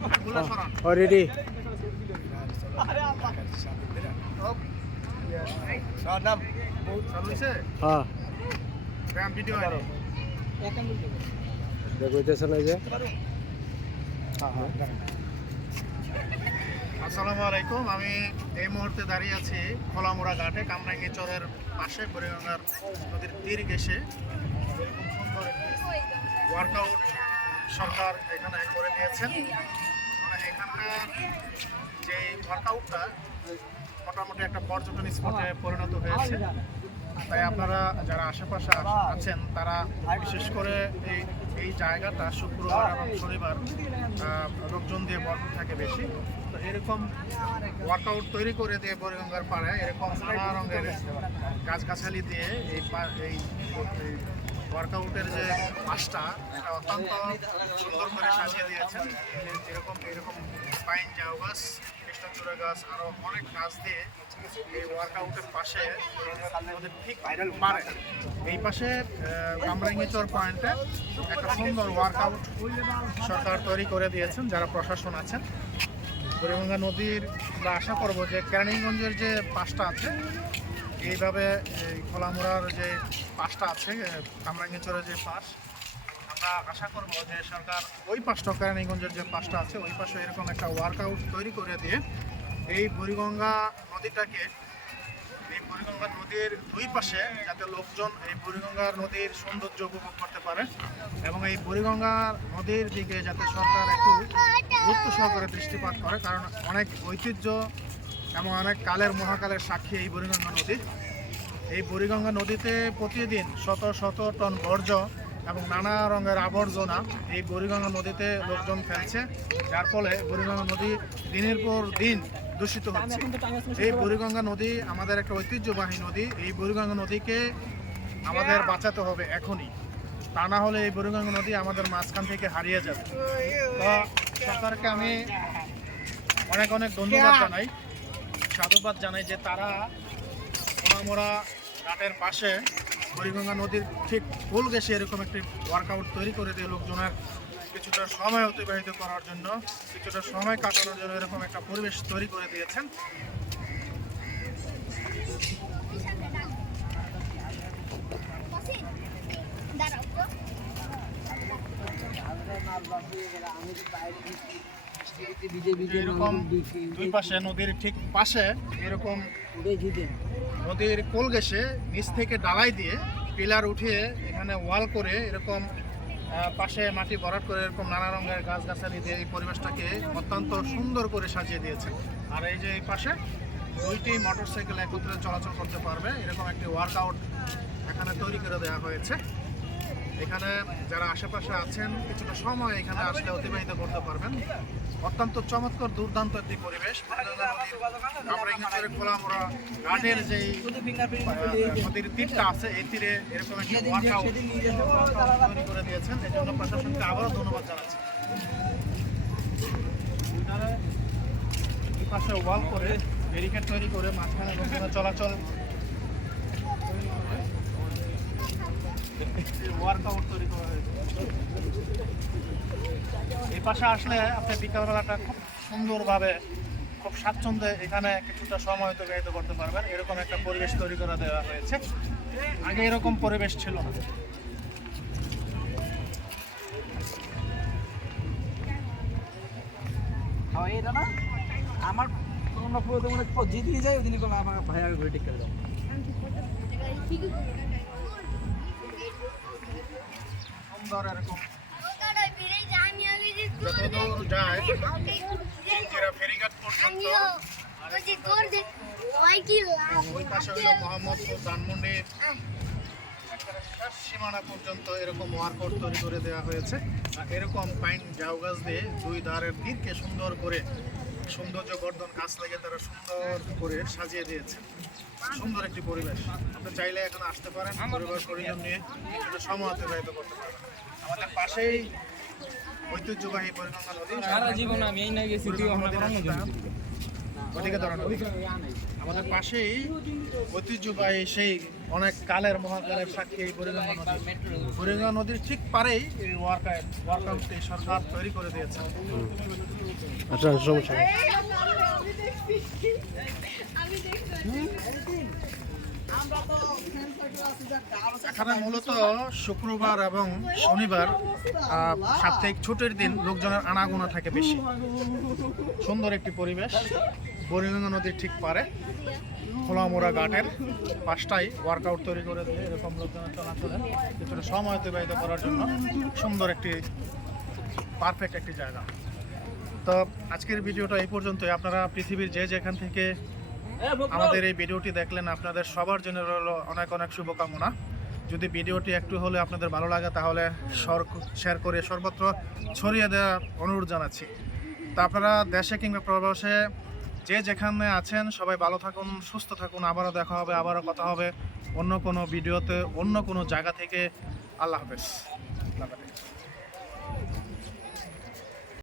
Already হ্যাঁ দেখতেছেন এই যে আসসালামু আলাইকুম। আমি এই মুহূর্তে দাঁড়িয়ে আছি খোলামুড়া ঘাটে, কামরাঙ্গী চরের পাশে বুড়িগঙ্গার নদীর তীর ঘেঁষে এরকম সুন্দর ওয়ার্কআউট সরকার এখানে করে দিয়েছেন। মানে এখানকার যে ওয়ার্কআউটটা মোটামুটি একটা পর্যটন স্পটে পরিণত হয়েছে। তাই আপনারা যারা আশেপাশে আছেন তারা বিশেষ করে এই জায়গাটা শুক্রবার এবং শনিবার লোকজন দিয়ে ভরপুর থাকে বেশি। তো এরকম ওয়ার্কআউট তৈরি করে দিয়ে বুড়িগঙ্গার পাড়ে এরকম নানা রঙের গাছগাছালি দিয়ে এই ওয়ার্কআউটের যে পাশটা এটা অত্যন্ত সুন্দর করে সাজিয়ে দিয়েছেন। এরকম পাইন ঝাউ গাছ, কৃষ্ণচূড়া গাছ, আরও অনেক গাছ দিয়ে এই ওয়ার্কআউটের পাশে ঠিক পারে এই পাশে কামরাঙ্গী চর পয়েন্টে একটা সুন্দর ওয়ার্কআউট সরকার তৈরি করে দিয়েছেন যারা প্রশাসন আছেন। বুড়িগঙ্গা নদীর আমরা আশা করবো যে কেরানীগঞ্জের যে পাশটা আছে এইভাবে এই খোলামুড়ার যে পাশটা আছে কামরাঙ্গীচরের যে পাশ, আমরা আশা করব যে সরকার ওই পাশটা কেরানীগঞ্জের যে পাশটা আছে ওই পাশে এরকম একটা ওয়ার্কআউট তৈরি করে দিয়ে এই বুড়িগঙ্গা নদীটাকে এই বুড়িগঙ্গা নদীর দুই পাশে যাতে লোকজন এই বুড়িগঙ্গার নদীর সৌন্দর্য উপভোগ করতে পারে এবং এই বুড়িগঙ্গা নদীর দিকে যাতে সরকার একটু গুরুত্ব সহকারে দৃষ্টিপাত করে, কারণ অনেক ঐতিহ্য এবং অনেক কালের মহাকালের সাক্ষী এই বুড়িগঙ্গা নদী। এই বুড়িগঙ্গা নদীতে প্রতিদিন শত শত টন বর্জ্য এবং নানা রঙের আবর্জনা এই বুড়িগঙ্গা নদীতে লোকজন ফেলছে, যার ফলে বুড়িগঙ্গা নদী দিনের পর দিন দূষিত হচ্ছে। এই বুড়িগঙ্গা নদী আমাদের একটা ঐতিহ্যবাহী নদী। এই বুড়িগঙ্গা নদীকে আমাদের বাঁচাতে হবে এখনই, তা না হলে এই বুড়িগঙ্গা নদী আমাদের মাঝখান থেকে হারিয়ে যাবে। তো সরকারকে আমি অনেক অনেক ধন্যবাদ জানাই, সাধুবাদ জানাই যে তারা খোলামুড়া ঘাটের পাশে বুড়িগঙ্গা নদীর ঠিক কোল ঘেঁষে এরকম একটি ওয়ার্কআউট তৈরি করে দিয়ে লোকজনের কিছুটা সময় অতিবাহিত করার জন্য, কিছুটা সময় কাটানোর জন্য এরকম একটা পরিবেশ তৈরি করে দিয়েছেন। এরকম দুই পাশে নদীর ঠিক পাশে এরকম নদীর কোল ঘেঁষে নিচ থেকে ডালাই দিয়ে পিলার উঠিয়ে এখানে ওয়াল করে এরকম পাশে মাটি ভরাট করে এরকম নানা রঙের গাছগাছালি দিয়ে এই পরিবেশটাকে অত্যন্ত সুন্দর করে সাজিয়ে দিয়েছে। আর এই যে এই পাশে দুইটি মোটরসাইকেল একত্রে চলাচল করতে পারবে এরকম একটি ওয়ার্কআউট এখানে তৈরি করে দেওয়া হয়েছে। এখানে যারা আশেপাশে আছেন কিছুটা সময় এখানে আসলে অতিবাহিত করতে পারবেন। অত্যন্ত চমৎকার দুর্দান্ত একটি পরিবেশ। খোলামুড়া ঘাটের যে নদীর তীরটা আছে এই তীরে এরকম একটি ওয়ার্কআউট তৈরি করে দিয়েছেন, এই জন্য প্রশাসনকে আবারও ধন্যবাদ জানাচ্ছি। এই পাশে ওয়াল করে ব্যারিকেড তৈরি করে মাঝখানে লোকজনের চলাচল ওয়ার্কআউট তৈরি করা হয়েছে। এই পাশে আসলে আপনি বিকালবেলাটা খুব সুন্দরভাবে খুব স্বাচ্ছন্দ্যে এখানে কিছুটা সময় অতিবাহিত করতে পারবেন, এরকম একটা পরিবেশ তৈরি করে দেওয়া হয়েছে। আগে এরকম পরিবেশ ছিল না। এটা না আমার কোনো যেদিনই যাই ওই দিনই করলাম আমার ভাই আগে ঘুরে ঠিক করে দাও। সুন্দর এরকম যতদূর যায় ফেরিঘাট পর্যন্ত ওই পাশে হলো মোহাম্মদপুর ধানমন্ডির সীমানা পর্যন্ত এরকম ওয়ার্কআউট তৈরি করে দেওয়া হয়েছে। এরকম পাইন ঝাউ গাছ দিয়ে দুই ধারের তীরকে সুন্দর করে সৌন্দর্য বর্ধন গাছ লাগিয়ে তারা সুন্দর করে সাজিয়ে দিয়েছে। সুন্দর একটি পরিবেশ, আপনি চাইলে এখানে আসতে পারেন, পরিবার পরিজন নিয়ে কিছুটা সময় অতিবাহিত করতে পারেন। আমাদের পাশেই ঐতিহ্যবাহী বুড়িগঙ্গা নদী, সারা জীবন আমি এই না গেছি ওদিকে ধরেন আমাদের পাশেই ঐতিহ্যবাহী সেই অনেক কালের মহাকালের সাক্ষী এই বুড়িগঙ্গা নদী। বুড়িগঙ্গা নদীর ঠিক পারেই এই ওয়ার্কআউটটি সরকার তৈরি করে দিয়েছে। আচ্ছা সমস্যা নেই। এখানে মূলত শুক্রবার এবং শনিবার সাপ্তাহিক ছুটির দিন লোকজনের আনাগোনা থাকে বেশি। সুন্দর একটি পরিবেশ, বুড়িগঙ্গা নদীর ঠিক পারে খোলামোড়া ঘাটের পাশটাই ওয়ার্কআউট তৈরি করে দিয়ে এরকম লোকজনের চলাচলের কিছুটা সময় অতিবাহিত করার জন্য সুন্দর একটি পারফেক্ট একটি জায়গা। তো আজকের ভিডিওটা এই পর্যন্তই। আপনারা পৃথিবীর যে যেখান থেকে আমাদের এই ভিডিওটি দেখলেন, আপনাদের সবার জন্য রইল অনেক অনেক শুভকামনা। যদি ভিডিওটি একটু হলে আপনাদের ভালো লাগে তাহলে শেয়ার করে সর্বত্র ছড়িয়ে দেওয়ার অনুরোধ জানাচ্ছি। তা আপনারা দেশে কিংবা প্রবাসে যে যেখানে আছেন সবাই ভালো থাকুন, সুস্থ থাকুন। আবারও দেখা হবে, আবারও কথা হবে অন্য কোনো ভিডিওতে, অন্য কোনো জায়গা থেকে। আল্লাহ হাফেজ।